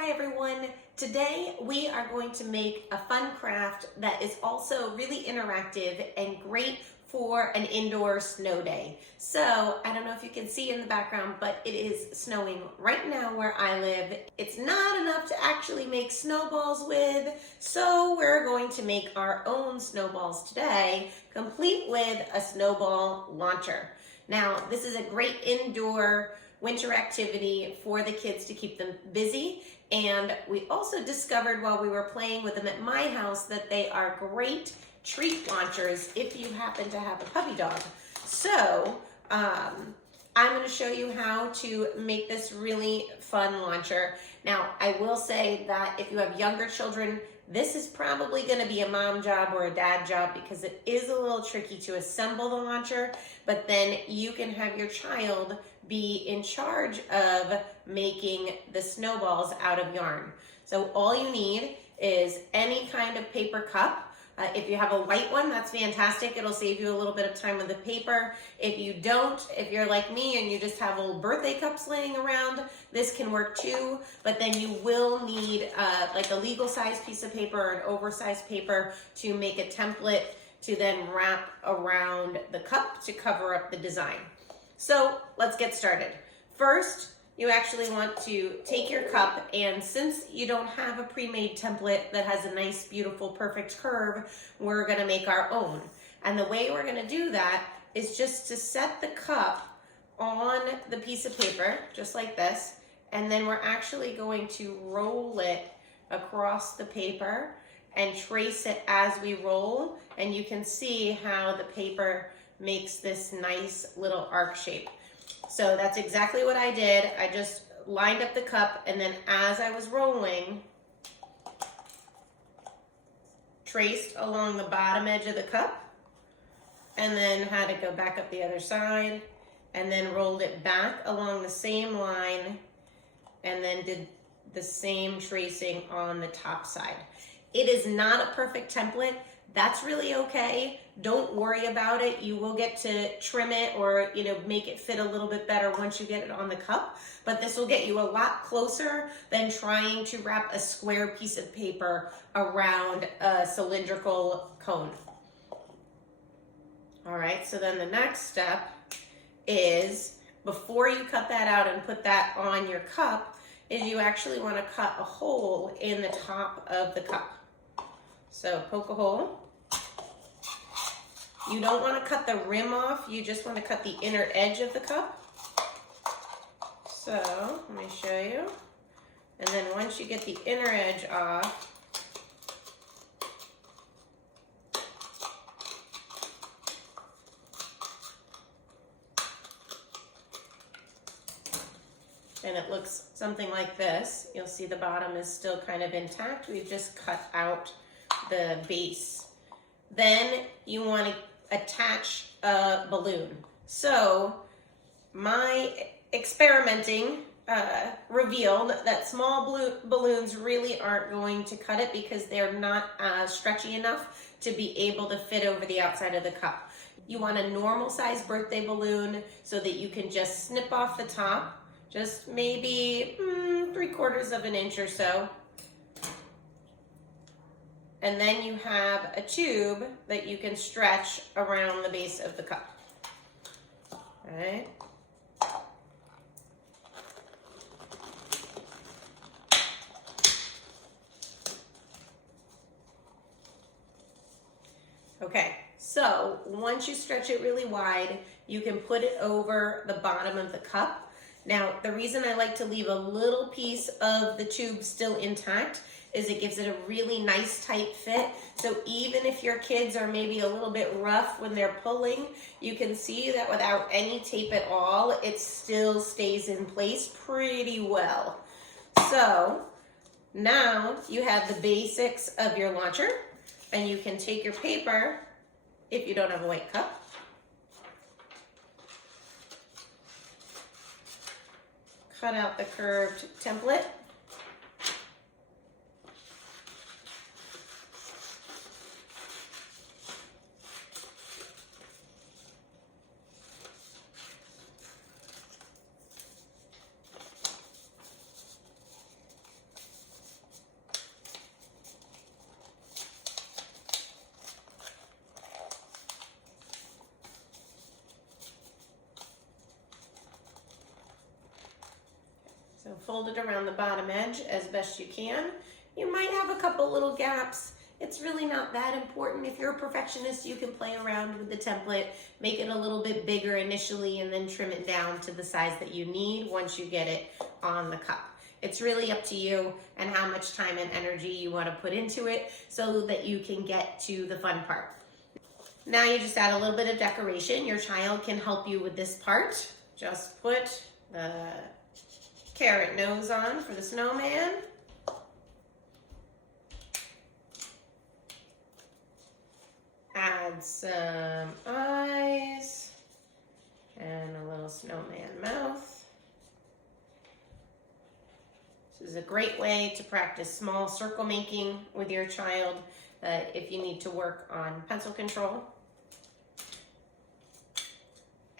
Hi everyone. Today we are going to make a fun craft that is also really interactive and great for an indoor snow day. So I don't know if you can see in the background, but it is snowing right now where I live. It's not enough to actually make snowballs with, so we're going to make our own snowballs today, complete with a snowball launcher. Now, this is a great indoor winter activity for the kids to keep them busy. And we also discovered while we were playing with them at my house that they are great treat launchers if you happen to have a puppy dog. So I'm going to show you how to make this really fun launcher. Now, I will say that if you have younger children, this is probably going to be a mom job or a dad job because it is a little tricky to assemble the launcher, but then you can have your child be in charge of making the snowballs out of yarn. So all you need is any kind of paper cup. If you have a white one, that's fantastic. It'll save you a little bit of time with the paper. If you don't, if you're like me and you just have old birthday cups laying around, this can work too. But then you will need like a legal size piece of paper or an oversized paper to make a template to then wrap around the cup to cover up the design. So let's get started. First, you actually want to take your cup, and since you don't have a pre-made template that has a nice, beautiful, perfect curve, we're gonna make our own. And the way we're gonna do that is just to set the cup on the piece of paper, just like this, and then we're actually going to roll it across the paper and trace it as we roll, and you can see how the paper makes this nice little arc shape. So that's exactly what I did. I just lined up the cup, and then as I was rolling, traced along the bottom edge of the cup, and then had it go back up the other side, and then rolled it back along the same line, and then did the same tracing on the top side. It is not a perfect template. That's really okay. Don't worry about it. You will get to trim it or, make it fit a little bit better once you get it on the cup. But this will get you a lot closer than trying to wrap a square piece of paper around a cylindrical cone. All right, so then the next step is, before you cut that out and put that on your cup, is you actually want to cut a hole in the top of the cup. So poke a hole. You don't want to cut the rim off, you just want to cut the inner edge of the cup. So let me show you. And then once you get the inner edge off, and it looks something like this. You'll see the bottom is still kind of intact. We've just cut out the base. Then you want to attach a balloon. So my experimenting revealed that small balloons really aren't going to cut it because they're not stretchy enough to be able to fit over the outside of the cup. You want a normal size birthday balloon so that you can just snip off the top, just maybe 3/4 of an inch or so. And then you have a tube that you can stretch around the base of the cup. All right. Okay, so once you stretch it really wide, you can put it over the bottom of the cup. Now, the reason I like to leave a little piece of the tube still intact is it gives it a really nice tight fit. So even if your kids are maybe a little bit rough when they're pulling, you can see that without any tape at all, it still stays in place pretty well. So now you have the basics of your launcher, and you can take your paper, if you don't have a white cup, cut out the curved template, fold it around the bottom edge as best you can. You might have a couple little gaps. It's really not that important. If you're a perfectionist, you can play around with the template, make it a little bit bigger initially, and then trim it down to the size that you need once you get it on the cup. It's really up to you and how much time and energy you want to put into it so that you can get to the fun part. Now you just add a little bit of decoration. Your child can help you with this part. Just put the carrot nose on for the snowman. Add some eyes and a little snowman mouth. This is a great way to practice small circle making with your child if you need to work on pencil control.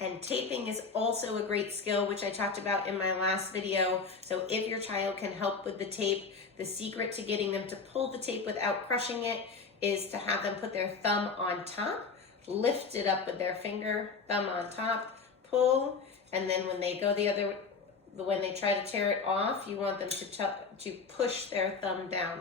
And taping is also a great skill, which I talked about in my last video. So if your child can help with the tape, the secret to getting them to pull the tape without crushing it is to have them put their thumb on top, lift it up with their finger, thumb on top, pull, and then when they go when they try to tear it off, you want them to push their thumb down.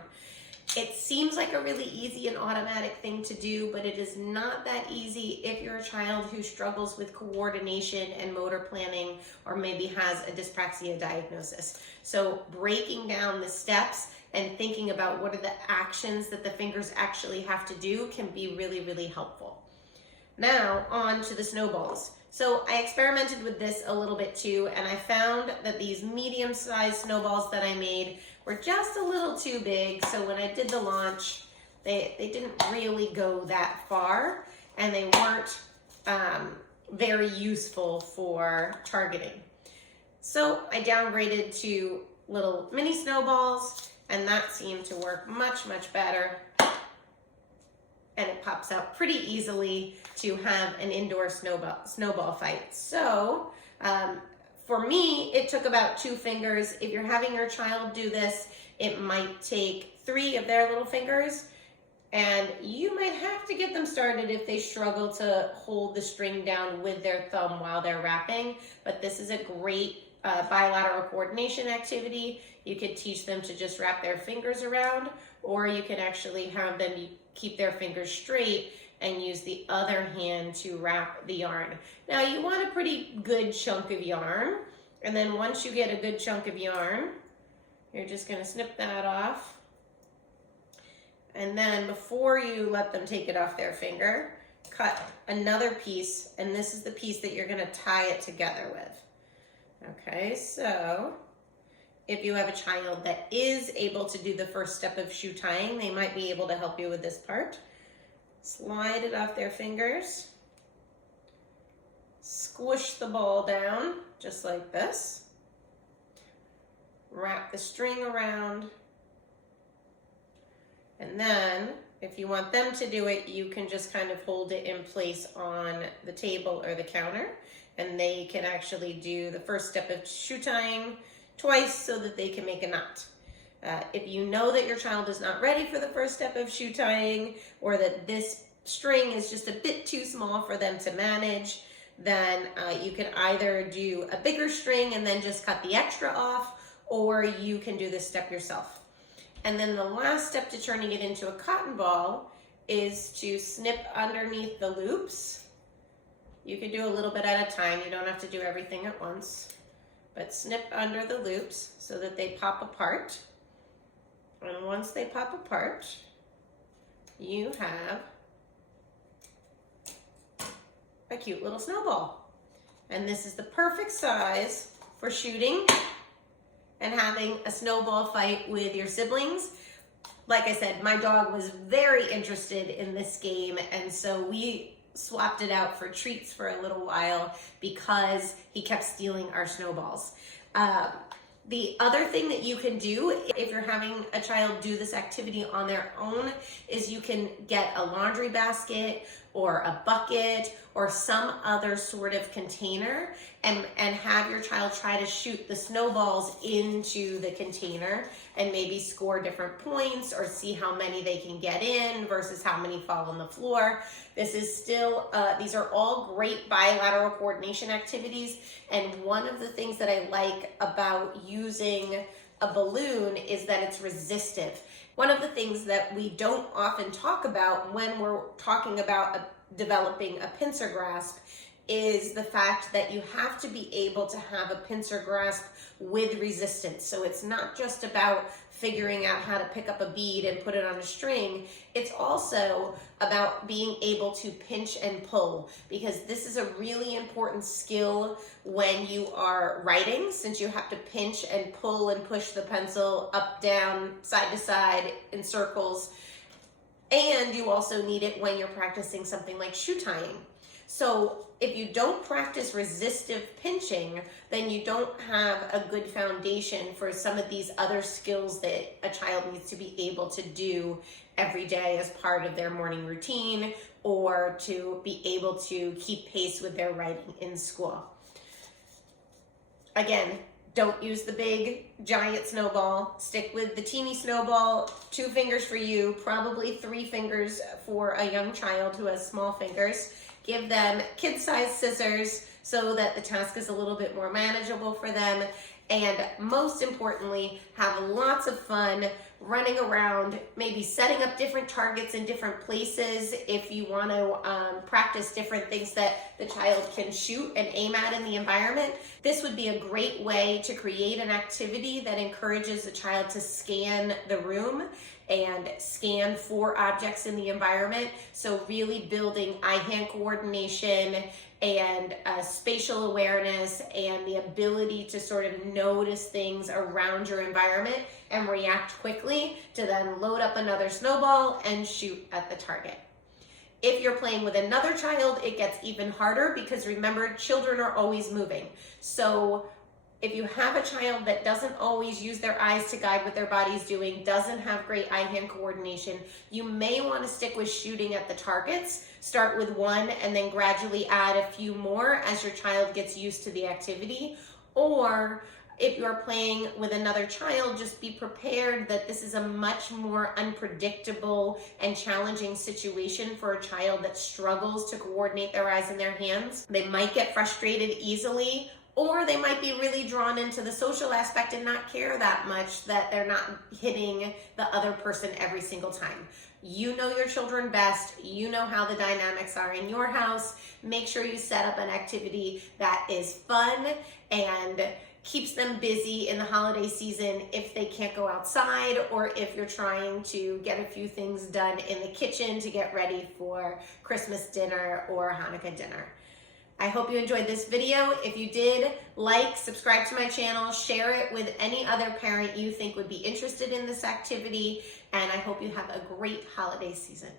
It seems like a really easy and automatic thing to do, but it is not that easy if you're a child who struggles with coordination and motor planning, or maybe has a dyspraxia diagnosis. So breaking down the steps and thinking about what are the actions that the fingers actually have to do can be really, really helpful. Now on to the snowballs. So I experimented with this a little bit too, and I found that these medium-sized snowballs that I made were just a little too big. So when I did the launch, they didn't really go that far, and they weren't very useful for targeting. So I downgraded to little mini snowballs, and that seemed to work much, much better. And it pops out pretty easily to have an indoor snowball fight. So for me, it took about 2 fingers. If you're having your child do this, it might take 3 of their little fingers, and you might have to get them started if they struggle to hold the string down with their thumb while they're wrapping. But this is a great bilateral coordination activity. You could teach them to just wrap their fingers around, or you can actually have them keep their fingers straight and use the other hand to wrap the yarn. Now you want a pretty good chunk of yarn, and then once you get a good chunk of yarn, you're just going to snip that off. And then before you let them take it off their finger, cut another piece, and this is the piece that you're going to tie it together with. Okay, so if you have a child that is able to do the first step of shoe tying, they might be able to help you with this part. Slide it off their fingers. Squish the ball down, just like this. Wrap the string around. And then, if you want them to do it, you can just kind of hold it in place on the table or the counter, and they can actually do the first step of shoe tying twice so that they can make a knot. If you know that your child is not ready for the first step of shoe tying, or that this string is just a bit too small for them to manage, then you can either do a bigger string and then just cut the extra off, or you can do this step yourself. And then the last step to turning it into a cotton ball is to snip underneath the loops. You can do a little bit at a time. You don't have to do everything at once. But snip under the loops so that they pop apart. And once they pop apart, you have a cute little snowball. And this is the perfect size for shooting and having a snowball fight with your siblings. Like I said, my dog was very interested in this game, and so we swapped it out for treats for a little while because he kept stealing our snowballs. The other thing that you can do if you're having a child do this activity on their own is you can get a laundry basket or a bucket or some other sort of container, and have your child try to shoot the snowballs into the container and maybe score different points or see how many they can get in versus how many fall on the floor. This is still, these are all great bilateral coordination activities, and one of the things that I like about using a balloon is that it's resistive. One of the things that we don't often talk about when we're talking about developing a pincer grasp is the fact that you have to be able to have a pincer grasp with resistance. So it's not just about figuring out how to pick up a bead and put it on a string. It's also about being able to pinch and pull, because this is a really important skill when you are writing, since you have to pinch and pull and push the pencil up, down, side to side in circles. And you also need it when you're practicing something like shoe tying. So if you don't practice resistive pinching, then you don't have a good foundation for some of these other skills that a child needs to be able to do every day as part of their morning routine, or to be able to keep pace with their writing in school. Again, don't use the big giant snowball. Stick with the teeny snowball. 2 fingers for you, probably 3 fingers for a young child who has small fingers. Give them kid-sized scissors so that the task is a little bit more manageable for them. And most importantly, have lots of fun running around, maybe setting up different targets in different places if you want to practice different things that the child can shoot and aim at in the environment. This would be a great way to create an activity that encourages the child to scan the room and scan for objects in the environment. So really building eye-hand coordination and spatial awareness and the ability to sort of notice things around your environment and react quickly to then load up another snowball and shoot at the target. If you're playing with another child, it gets even harder, because remember, children are always moving. So if you have a child that doesn't always use their eyes to guide what their body's doing, doesn't have great eye-hand coordination, you may want to stick with shooting at the targets. Start with 1 and then gradually add a few more as your child gets used to the activity. Or if you're playing with another child, just be prepared that this is a much more unpredictable and challenging situation for a child that struggles to coordinate their eyes and their hands. They might get frustrated easily, or they might be really drawn into the social aspect and not care that much that they're not hitting the other person every single time. You know your children best. You know how the dynamics are in your house. Make sure you set up an activity that is fun and keeps them busy in the holiday season if they can't go outside, or if you're trying to get a few things done in the kitchen to get ready for Christmas dinner or Hanukkah dinner. I hope you enjoyed this video. If you did, like, subscribe to my channel, share it with any other parent you think would be interested in this activity, and I hope you have a great holiday season.